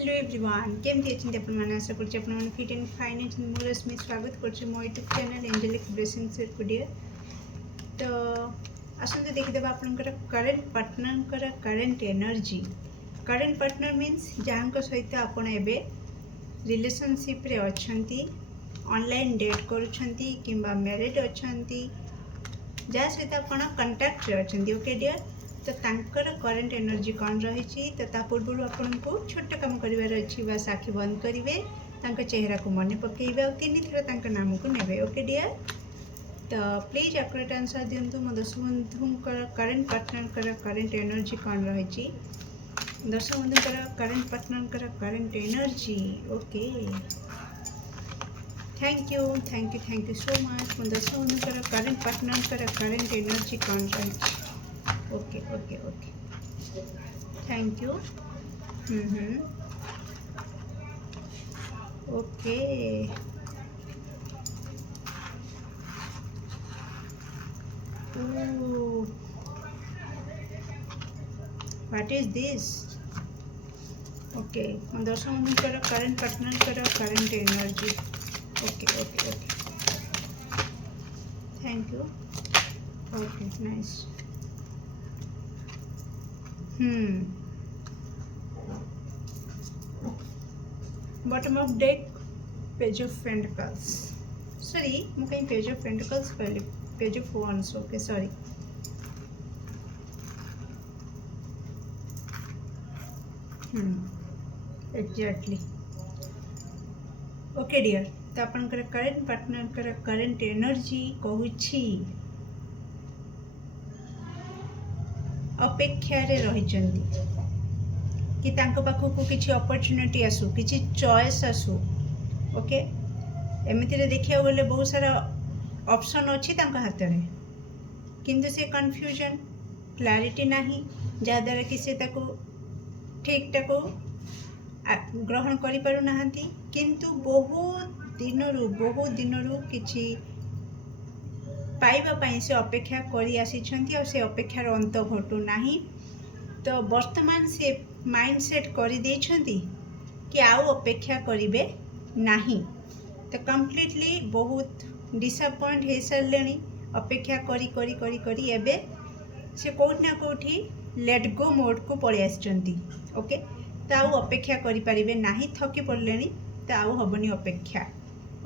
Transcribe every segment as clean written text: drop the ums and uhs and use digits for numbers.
Hello everyone केमती अच्छे आपने आशा कर फिट एंड फाइन अच्छे मोर रश्मि स्वागत कर मो YouTube channel angelic blessings video. तो आसते देखीदे आपंकर current partner current energy. Current partner means जहाँ सहित आपड़ एबे रिलेशनशिप रे अच्छंती, ऑनलाइन डेट करुछंती किंबा मैरिड अच्छंती, जहाँ सहित आपड़ कंटाक्ट रे अच्छंती। ओके डियर, तो तांकर करेन्ट एनर्जी कौन रही तो पूर्व आपन को छोट कम कर बस आखि बंद करेंगे, चेहरा को मन पकेबे और 3 थर नाम को नेबे। ओके डियर, तो प्लीज एक्यूरेट आंसर दिंतु मो दर्शक बंधुंकर करेन्ट पार्टनर करेन्ट एनर्जी कौन रही। दर्शक बंधुंकर current partner current energy. Okay, thank you so much. मो दर्शक बंधुंकर करेन्ट पार्टनर करेन्ट एनर्जी कौन रही। Okay okay okay, thank you. Okay, what is this. Okay, दर्शक बंधुंकर current partner current energy. Okay okay okay, thank you. Okay, nice. Bottom of deck page of pentacles, sorry मु कहीं page of pentacles कहली, page of wands। Okay sorry. Exactly. Okay dear, तो आपनकर current partner current energy कहूछि अपेक्षा रे रहिचंती कि तांको पाखकू किसी अपॉर्चुनिटी आसू, किसी चॉइस आसू। ओके, एमती देखा गले बहुत सारा ऑप्शन अच्छी हाथ में, किंतु से कन्फ्यूजन क्लैरिटी नहीं, जहाद्वारा कि से ठीक टाको ग्रहण करि पारु नाहंती। किंतु बहुत दिनरू किछि पाइबा पई से अपेक्षा करि आसीछंती और से अपेक्षार अंत घटू नाही। तो वर्तमान से माइंडसेट कर देछंती कि आउ अपेक्षा करिवे नाही। तो कंप्लीटली बहुत डिसअपॉइंट हो सारे, अपेक्षा करी करी करी करी एबे से कोठी ना कोठी लेट गो मोड को पड़े आछंती। ओके, तो आउ अपेक्षा करि परिबे नाही, थकी पड़ले, तो आउ हबनी अपेक्षा।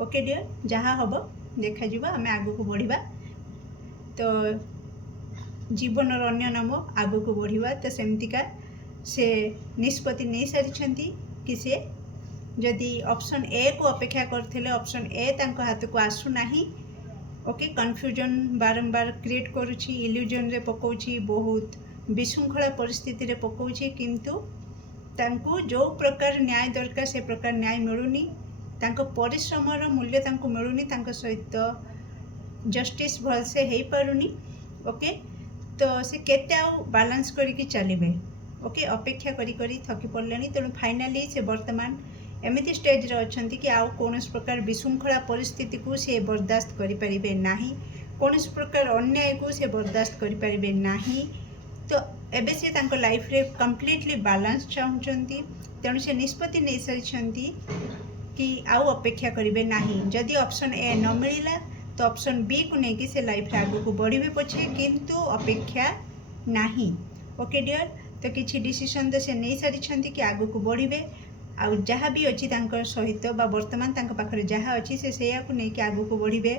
ओके डियर, जहाँ हम देखा जिवो, आमे आगु को बढ़िबा। तो जीवन अन्य नाम आगु को बढ़िबा। तो सेमतिका से निष्पत्ति नहीं सारी कि से जदि ऑप्शन ए को अपेक्षा करथिले ऑप्शन ए तांको हाथ को आसु नाही। ओके, कन्फ्यूजन बारंबार क्रिएट करुछि, इल्यूजन रे पकाउछि, बहुत विशृंखला परिस्थिति रे पकाउछि, किंतु तांको जो प्रकार न्याय दरकार से प्रकार न्याय मिलुनी, तांको परिश्रमर मूल्य तांको मिलुनी, तांको सहित जस्टिस भलसे हो पारुनी। ओके, तो से केते आउ बैलेंस करिकी चलिबे। ओके, अपेक्षा करी करी थकी पड़ले, तेणु फाइनाली से वर्तमान एमती स्टेज रे अछंती कि आउ कौनसी प्रकार विशृंखला परिस्थिति को से बर्दाश्त करि परिबे नाही, कौनसी प्रकार अन्याय को से बर्दाश्त करि परिबे नाही। तो एबे से तांको लाइफ रे कंप्लीटली बैलेंस चाहूचंती, तेणु से निष्पत्ति नहीं सारी कि आउ अपेक्षा करिबे नाही। जदि ऑप्शन ए न मिलिला तो ऑप्शन बी को लेकिन से लाइफ रे आगु को बढ़िबे पछे, किंतु अपेक्षा नाही। ओके डियर, तो किछि डिसीजन तो से नहीं सारी कि आगु को बढ़िबे, आउ जहाँ भी अच्छी सहित बा वर्तमान तांको पाखरे जहाँ अच्छी से सेया को लेकिन आगु को बढ़िबे,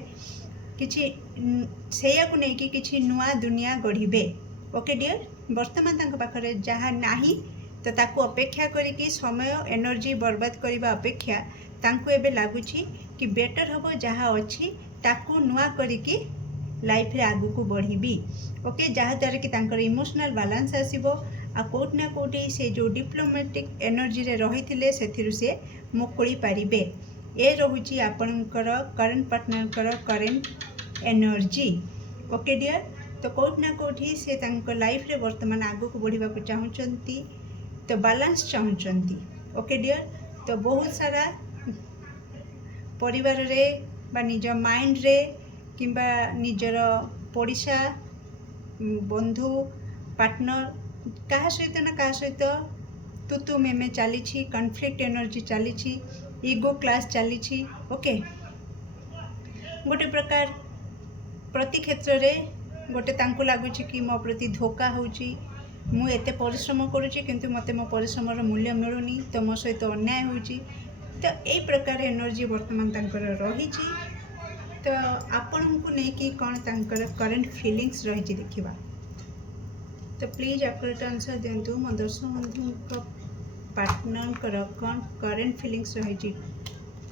किछि सेया को लेकिन किछि नुआ दुनिया गढ़िबे। ओके डियर, वर्तमान तांको पाखरे जहाँ नाही तो ताकू अपेक्षा करिकी समय एनर्जी बर्बाद करबा अपेक्षा तांको एबे लागुछि कि बेटर हबो जहाँ अच्छी ताकू नुआ करिकी लाइफ रे आगु को बढ़िबी। ओके, जहाँ द्वारा कि तांकर इमोशनल बैलेंस आसीबो, आ कोठी ना कोठी से जो डिप्लोमेटिक एनर्जी रे रहिथिले सेथिरु से मुकुली पारिबे। ए रहुछि आपनकर current partner current energy. Okay dear, तो कोठी ना कोठी से तांकर लाइफ रे वर्तमान आगु को बढ़िबा को चाहुचंती, तो बैलेंस चाहुचंती। ओके डियर, तो बहुत सारा परिवार रे बा निज माइंड रे किंबा निजर पड़िशा बंधु पार्टनर क्या सहित ना क्या सहित तू में चली कॉन्फ्लिक्ट एनर्जी चली ईगो क्लास चली ओके गोटे प्रकार प्रति क्षेत्र में गोटे तांको लगुच कि मो प्रति धोखा होची मु एते परिश्रम करुँची किंतु मते मो परिश्रमर मूल्य मिलूनी तो मो सहित अन्याय होची तो यही प्रकार एनर्जी वर्तमान तांकर रही तो आपण को लेकिन कौन तांकर करेंट फीलिंग्स रही देखा तो प्लीज एक्यूरेट आंसर दिंतु मो दर्शक बंधु पार्टनर कौन करेंट फीलिंग्स रही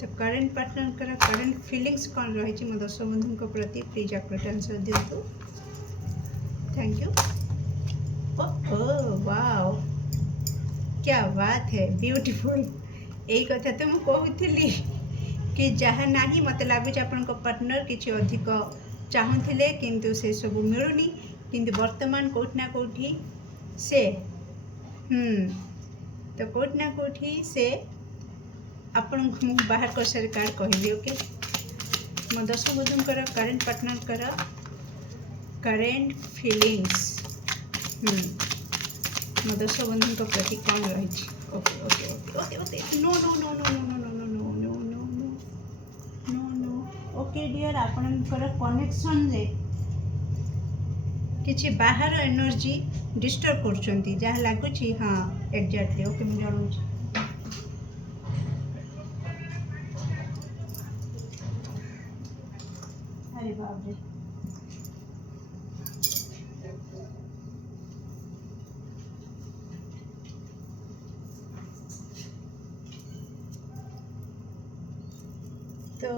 तो करेंट पार्टनर करेंट फीलिंग्स कौन रही मो दर्शक बंधु प्रति प्लीज एक्यूरेट आंसर दिंतु थैंक यू ओह वाओ क्या बात है ब्यूटीफुल यही कथा तो मुझे कहूली कि जहाँ ना मत लगुच आपण पार्टनर किसी अधिक चाहूले किंतु से सब मिलूनी किंतु वर्तमान कोठी ना कोठी से तो कोठी ना कोठी से आपण बाहर कर सारी कार्ड कहली ओके मो दर्शक बंधुंकर करेंट पार्टनर करेंट फीलिंग्स मो दर्शक बंधु प्रति कौन रही okay okay okay okay okay no no no no no no no no no no no no no okay dear आपणकर कनेक्शन रे किसी बाहर एनर्जी डिस्टर्ब कर जहाँ लगुच हाँ एक्जाक्टली ओके मुझे जनाऊँ अरे बाप रे तो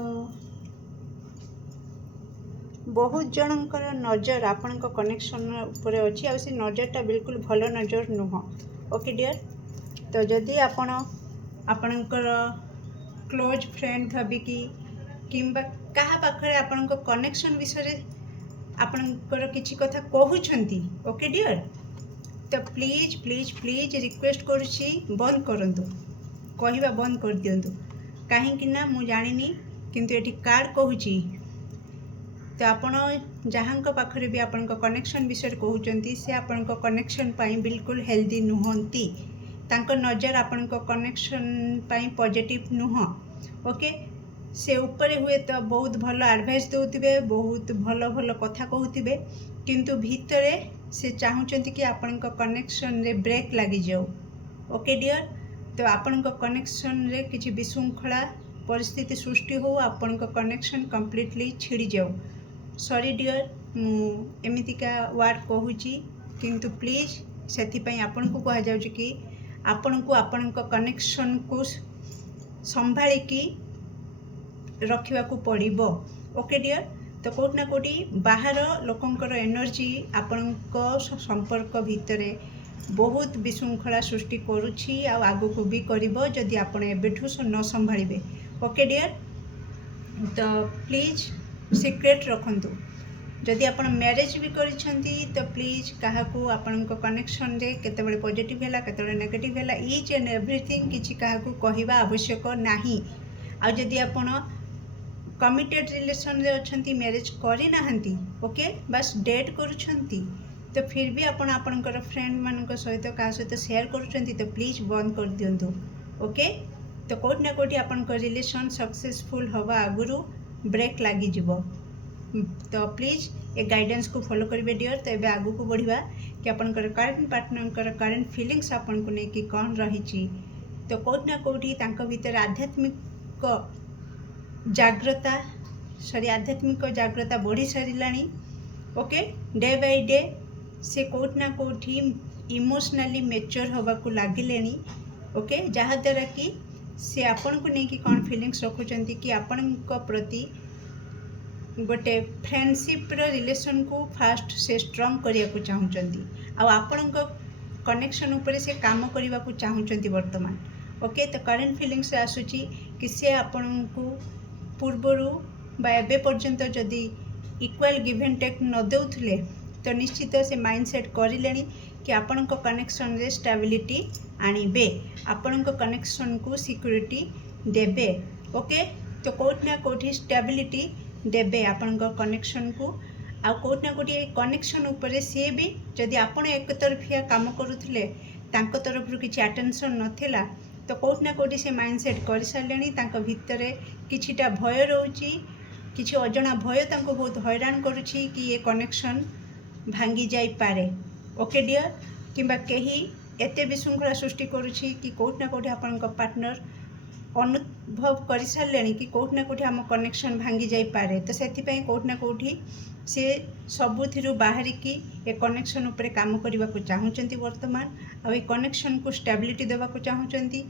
बहुत जनकर नजर आपण कनेक्शन उपर अच्छी आ नजरटा बिल्कुल भल नजर नुह ओके डियर तो जदि आपण आपणकर क्लोज फ्रेंड भाविकी किंबा कहा पाखरे आपण कनेक्शन विषय आपणकर किसी कथा कहउछंती ओके डियर तो प्लीज प्लीज प्लीज रिक्वेस्ट करुच्ची बंद करंतु कहवा बंद कर दियंतु कहीं ना मु जानिनी किंतु एटी कार्ड कहूची तो आपण जहाँ पाखरे भी आपण कनेक्शन विषय कहते से आपण कनेक्शन पाई बिल्कुल हेल्दी नुहंती तांको नजर आपण कनेक्शन पाई पॉजिटिव नुह ओके से ऊपर हुए तो बहुत भल एडवाइस दौथे बहुत भल भल कथा कहते किंतु भितरे से चाहूँगी कि आपण कनेक्शन रे ब्रेक लगी जाओ ओके डियर तो आपण कनेक्शन रे किसी विशृंखला परिस्थिति सृष्टि हो आपण कनेक्शन कंप्लीटली छिड़ी जाओ सॉरी डियर एमितिका वर्ड कहूची किंतु प्लीज से आपण को कह जाउची कि आपण को आपण कनेक्शन को संभाळिकी रखिवा को पड़िबो ओके डियर तो कोट ना कोटी बाहर लोकंकर एनर्जी आपण संपर्क भितरे बहुत विशृंखला सृष्टि करुछि आ आगु को भी करिबो जदि आपण एबेठु न संभाळिबे ओके डियर तो प्लीज सीक्रेट रखंतु जदि आपण मैरिज भी करिसेंती तो प्लीज काहा को आपण कनेक्शन रे केतेबेले पॉजिटिव हैला केतेबेले नेगेटिव हैला ईच एंड एवरीथिंग किछि काहा को कहिबा आवश्यक नाही आ जदि आपण कमिटेड रिलेशन रे अछंती मैरिज करि नाहंती ओके बस डेट करूछंती तो फिर भी आपण आपणकर फ्रेंड मानक सहित का सहित शेयर करूछंती तो प्लीज बंद कर दियंतु ओके तो कोट ना कोटी आपणकर रिलेशन सक्सेसफुल हवा आगुरु ब्रेक लगी जीवो तो प्लीज ए गाइडेंस को फॉलो करेंगे डियर तो ये आगू को बढ़िया कि आपनकर करेंट पार्टनर करेंट फीलिंग्स आपन को लेकिन कौन रही तो कोट ना कोटी तांको भीतर आध्यात्मिक जाग्रता आध्यात्मिक जाग्रता बढ़ी सारिलानी ओके डे बाय डे से कोट ना कोठी इमोशनली मैच्योर होगा को लगिले ओके जहाँ द्वारा कि से आपण को लेकिन कौन फीलिंग्स रखुचंती कि आपण प्रति गोटे फ्रेंडशिप रिलेशन को फास्ट से स्ट्रॉन्ग करिया को चाहूचंती आपण कनेक्शन ऊपर से काम करने को चाहूचंती वर्तमान ओके तो करेंट फीलिंग्स आसूची कि से आपण को पूर्वरु बा एबे पर्यंत जदि इक्वल गिव एंड टेक न देउथले तो निश्चित से माइंडसेट करिलेनी कि आपण कनेक्शन रे स्टेबिलिटी आनिबे आपण कनेक्शन को सिक्योरिटी देबे ओके तो कोट ना कोठी स्टेबिलिटी देबे आपण कनेक्शन को आ कोट ना कोठी कनेक्शन ऊपर सी भी जदि आपण एक तरफिया काम करूथले तांको तरफ किसी अटेंशन नथिला तो कोट ना कोटी से माइंडसेट कर सारे भितर किछिटा भय रोची किछि अजଣା भय तांको बहुत हैरान करुछि कि ये कनेक्शन भांगी जाई पारे। ओके डियर किंबा कहीं एते विशृंखला सृष्टि करुछि कि कोट ना कोटी आपन पार्टनर अनुभव कर सारे कि कोट ना कोटी आम कनेक्शन भांगी जाई पारे। तो से कोट ना कोटी से सबुथिरु बाहरिकी ए कनेक्शन उपरे काम करने को चाहूँगी वर्तमान आ कनेक्शन को स्टेबिलिटी देवा को चाहूँगी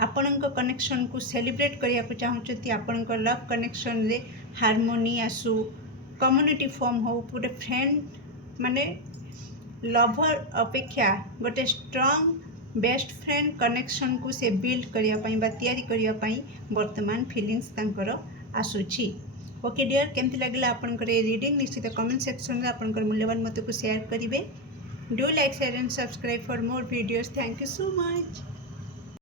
आपण कनेक्शन को सेलिब्रेट करने को चाहूँगी आपण लव कनेक्शन रे हार्मोनी आसू कम्युनिटी फॉर्म हो गोटे फ्रेंड माने लवर अपेक्षा गोटे स्ट्रॉन्ग बेस्ट फ्रेंड कनेक्शन को से बिल्ड करने तैयारी करने वर्तमान फीलिंग्स तांकर आसूची। ओके डियर केमती लगला आपनकर रीडिंग निश्चित कमेंट सेक्शन में आपनकर मूल्यवान मत को शेयर करेंगे। Do like share and subscribe for more videos. Thank you so much.